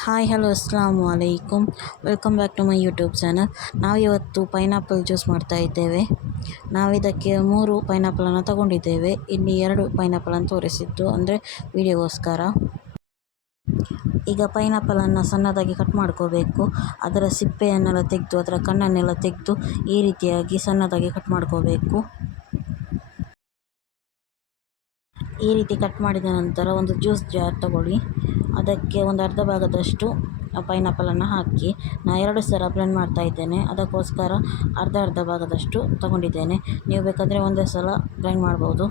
Hi hello ಅಸ್ಸಲಾಮು ಅಲೈಕುಮ್. Welcome back to my YouTube channel. ನಾವಿವತ್ತು ಪೈನಾಪಲ್ ಜ್ಯೂಸ್ ಮಾಡ್ತಾ ಇದ್ದೇವೆ. ನಾವಿದಕ್ಕೆ 3 ಪೈನಾಪಲನ್ನು ತಗೊಂಡಿದ್ದೇವೆ. ಇಲ್ಲಿ 2 ಪೈನಾಪಲನ್ನು ತೋರಿಸಿದ್ದು ಅಂದರೆ ವಿಡಿಯೋಗೋಸ್ಕರ. ಈಗ ಪೈನಾಪಲನ್ನು ಸಣ್ಣದಾಗಿ ಕಟ್ ಮಾಡ್ಕೋಬೇಕು. ಅದರ ಸಿಪ್ಪೆಯನ್ನೆಲ್ಲ ತೆಗೆದು ಅದರ ಕಣ್ಣನ್ನೆಲ್ಲ ತೆಗೆದು ಈ ರೀತಿಯಾಗಿ ಸಣ್ಣದಾಗಿ ಕಟ್ ಮಾಡ್ಕೋಬೇಕು. ಈ ರೀತಿ ಕಟ್ ಮಾಡಿದ ನಂತರ ಒಂದು ಜ್ಯೂಸ್ ಜಾರ್ ತಗೊಳ್ಳಿ. ಅದಕ್ಕೆ ಒಂದು ಅರ್ಧ ಭಾಗದಷ್ಟು ಪೈನಾಪಲನ್ನು ಹಾಕಿ. ನಾನು 2 ಸಲ ಬ್ಲೆಂಡ್ ಮಾಡ್ತಾ ಇದ್ದೇನೆ, ಅದಕ್ಕೋಸ್ಕರ ಅರ್ಧ ಭಾಗದಷ್ಟು ತಗೊಂಡಿದ್ದೇನೆ. ನೀವು ಬೇಕಾದರೆ ಒಂದೇ ಸಲ ಬ್ಲೆಂಡ್ ಮಾಡ್ಬೋದು.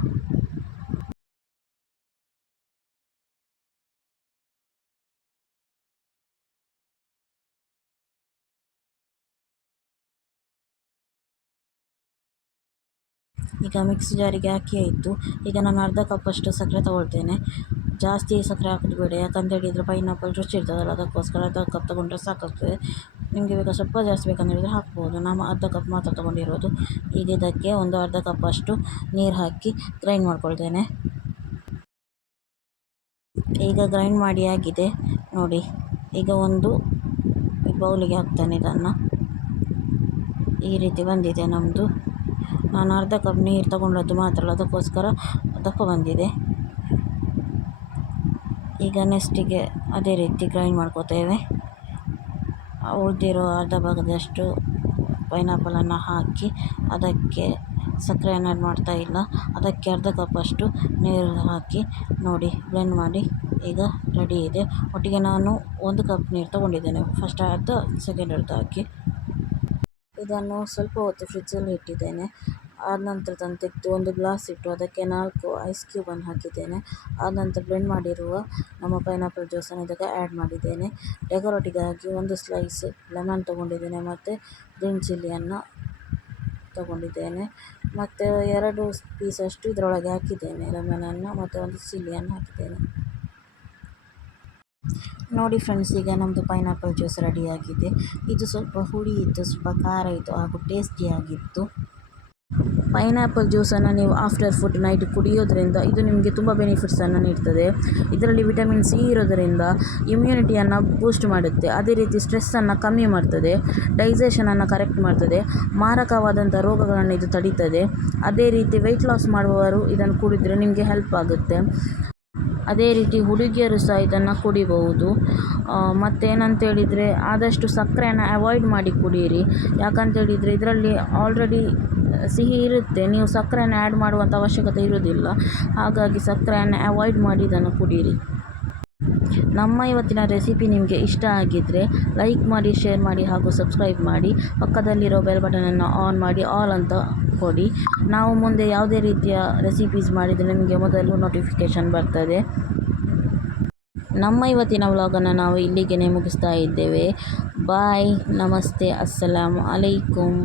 ಈಗ ಮಿಕ್ಸಿ ಜಾರಿಗೆ ಹಾಕಿ ಆಯಿತು. ಈಗ ನಾನು ಅರ್ಧ ಕಪ್ಪಷ್ಟು ಸಕ್ಕರೆ ತಗೊಳ್ತೇನೆ. ಜಾಸ್ತಿ ಸಕ್ಕರೆ ಹಾಕೋದು ಬೇಡ, ಯಾಕಂತ ಹೇಳಿದರೆ ಪೈನಾಪಲ್ ರುಚಿ ಇರ್ತದಲ್ಲ, ಅದಕ್ಕೋಸ್ಕರ ಅರ್ಧ ಕಪ್ ತೊಗೊಂಡ್ರೆ ಸಾಕಾಗ್ತದೆ. ನಿಮಗೆ ಬೇಕಾ ಸ್ವಲ್ಪ ಜಾಸ್ತಿ ಬೇಕಂತ ಹೇಳಿದರೆ ಹಾಕ್ಬೋದು. ನಾನು ಅರ್ಧ ಕಪ್ ಮಾತ್ರ ತೊಗೊಂಡಿರೋದು. ಈಗ ಇದಕ್ಕೆ ಒಂದು ಅರ್ಧ ಕಪ್ಪಷ್ಟು ನೀರು ಹಾಕಿ ಗ್ರೈಂಡ್ ಮಾಡ್ಕೊಳ್ತೇನೆ. ಈಗ ಗ್ರೈಂಡ್ ಮಾಡಿ ಆಗಿದೆ ನೋಡಿ. ಈಗ ಒಂದು ಬೌಲಿಗೆ ಹಾಕ್ತೇನೆ ಇದನ್ನು. ಈ ರೀತಿ ಬಂದಿದೆ ನಮ್ಮದು. ನಾನು ಅರ್ಧ ಕಪ್ ನೀರು ತಗೊಂಡದ್ದು ಮಾತ್ರ ಅಲ್ಲ, ಅದಕ್ಕೋಸ್ಕರ ದಪ್ಪ ಬಂದಿದೆ. ಈಗ ನೆಕ್ಸ್ಟಿಗೆ ಅದೇ ರೀತಿ ಗ್ರೈಂಡ್ ಮಾಡ್ಕೋತೇವೆ. ಉಳಿದಿರೋ ಅರ್ಧ ಭಾಗದಷ್ಟು ಪೈನಾಪಲನ್ನು ಹಾಕಿ ಅದಕ್ಕೆ ಸಕ್ಕರೆಯನ್ನು ಆ್ಯಡ್ ಮಾಡ್ತಾ ಇಲ್ಲ. ಅದಕ್ಕೆ ಅರ್ಧ ಕಪ್ಪಷ್ಟು ನೀರು ಹಾಕಿ ನೋಡಿ ಬ್ಲೆಂಡ್ ಮಾಡಿ. ಈಗ ರೆಡಿ ಇದೆ. ಒಟ್ಟಿಗೆ ನಾನು 1 ಕಪ್ ನೀರು ತೊಗೊಂಡಿದ್ದೇನೆ. ಫಸ್ಟ್ ಅರ್ಧ, ಸೆಕೆಂಡ್ ಅರ್ಧ ಹಾಕಿ ಇದನ್ನು ಸ್ವಲ್ಪ ಹೊತ್ತು ಫ್ರಿಜ್ಜಲ್ಲಿ ಇಟ್ಟಿದ್ದೇನೆ. ಆದ ನಂತರ ಅದನ್ನು ತೆಗೆದು ಒಂದು ಗ್ಲಾಸ್ ಇಟ್ಟು ಅದಕ್ಕೆ 4 ಐಸ್ ಕ್ಯೂಬನ್ನು ಹಾಕಿದ್ದೇನೆ. ಆದ ನಂತರ ಬ್ಲೆಂಡ್ ಮಾಡಿರುವ ನಮ್ಮ ಪೈನಾಪಲ್ ಜ್ಯೂಸನ್ನು ಇದಕ್ಕೆ ಆ್ಯಡ್ ಮಾಡಿದ್ದೇನೆ. ಡೆಕೋರೇಟಿಗಾಗಿ 1 ಸ್ಲೈಸ್ ಲೆಮನ್ ತೊಗೊಂಡಿದ್ದೇನೆ ಮತ್ತು ಗ್ರೀನ್ ಚಿಲ್ಲಿಯನ್ನು ತೊಗೊಂಡಿದ್ದೇನೆ. ಮತ್ತು 2 ಪೀಸಷ್ಟು ಇದರೊಳಗೆ ಹಾಕಿದ್ದೇನೆ ಲೆಮನನ್ನು, ಮತ್ತು 1 ಚಿಲ್ಲಿಯನ್ನು ಹಾಕಿದ್ದೇನೆ. ನೋಡಿ ಫ್ರೆಂಡ್ಸ್, ಈಗ ನಮ್ಮದು ಪೈನಾಪಲ್ ಜ್ಯೂಸ್ ರೆಡಿಯಾಗಿದೆ. ಇದು ಸ್ವಲ್ಪ ಹುಳಿ ಇತ್ತು, ಸ್ವಲ್ಪ ಖಾರ ಇತ್ತು ಹಾಗೂ ಟೇಸ್ಟಿಯಾಗಿತ್ತು. ಪೈನಾಪಲ್ ಜ್ಯೂಸನ್ನು ನೀವು ಆಫ್ಟರ್ ಫುಡ್ ನೈಟ್ ಕುಡಿಯೋದ್ರಿಂದ ಇದು ನಿಮಗೆ ತುಂಬ ಬೆನಿಫಿಟ್ಸನ್ನು ನೀಡ್ತದೆ. ಇದರಲ್ಲಿ ವಿಟಮಿನ್ ಸಿ ಇರೋದರಿಂದ ಇಮ್ಯುನಿಟಿಯನ್ನು ಬೂಸ್ಟ್ ಮಾಡುತ್ತೆ. ಅದೇ ರೀತಿ ಸ್ಟ್ರೆಸ್ಸನ್ನು ಕಮ್ಮಿ ಮಾಡ್ತದೆ, ಡೈಜೆಷನನ್ನು ಕರೆಕ್ಟ್ ಮಾಡ್ತದೆ, ಮಾರಕವಾದಂಥ ರೋಗಗಳನ್ನು ಇದು ತಡೀತದೆ. ಅದೇ ರೀತಿ ವೆಯ್ಟ್ ಲಾಸ್ ಮಾಡುವವರು ಇದನ್ನು ಕುಡಿದರೆ ನಿಮಗೆ ಹೆಲ್ಪ್ ಆಗುತ್ತೆ. ಅದೇ ರೀತಿ ಹುಡುಗಿಯರು ಸಹ ಇದನ್ನು ಕುಡಿಬಹುದು. ಮತ್ತೇನಂತೇಳಿದರೆ ಆದಷ್ಟು ಸಕ್ಕರೆಯನ್ನು ಅವಾಯ್ಡ್ ಮಾಡಿ ಕುಡಿಯಿರಿ. ಯಾಕಂತೇಳಿದರೆ ಇದರಲ್ಲಿ ಆಲ್ರೆಡಿ ಸಿಹಿ ಇರುತ್ತೆ, ನೀವು ಸಕ್ಕರೆಯನ್ನು ಆ್ಯಡ್ ಮಾಡುವಂಥ ಅವಶ್ಯಕತೆ ಇರೋದಿಲ್ಲ. ಹಾಗಾಗಿ ಸಕ್ಕರೆಯನ್ನು ಅವಾಯ್ಡ್ ಮಾಡಿ ಇದನ್ನು ಕುಡಿಯಿರಿ. ನಮ್ಮ ಇವತ್ತಿನ ರೆಸಿಪಿ ನಿಮಗೆ ಇಷ್ಟ ಆಗಿದ್ದರೆ ಲೈಕ್ ಮಾಡಿ, ಶೇರ್ ಮಾಡಿ ಹಾಗೂ ಸಬ್ಸ್ಕ್ರೈಬ್ ಮಾಡಿ. ಪಕ್ಕದಲ್ಲಿರೋ ಬೆಲ್ ಬಟನನ್ನು ಆನ್ ಮಾಡಿ ಆಲ್ ಅಂತ ಕೊಡಿ. ನಾವು ಮುಂದೆ ಯಾವುದೇ ರೀತಿಯ ರೆಸಿಪೀಸ್ ಮಾಡಿದರೆ ನಿಮಗೆ ಮೊದಲು ನೋಟಿಫಿಕೇಷನ್ ಬರ್ತದೆ. ನಮ್ಮ ಇವತ್ತಿನ ವ್ಲಾಗನ್ನು ನಾವು ಇಲ್ಲಿಗೆ ಮುಗಿಸ್ತಾ ಇದ್ದೇವೆ. ಬಾಯ್, ನಮಸ್ತೆ, ಅಸ್ಸಲಾಮು ಅಲೈಕುಮ್.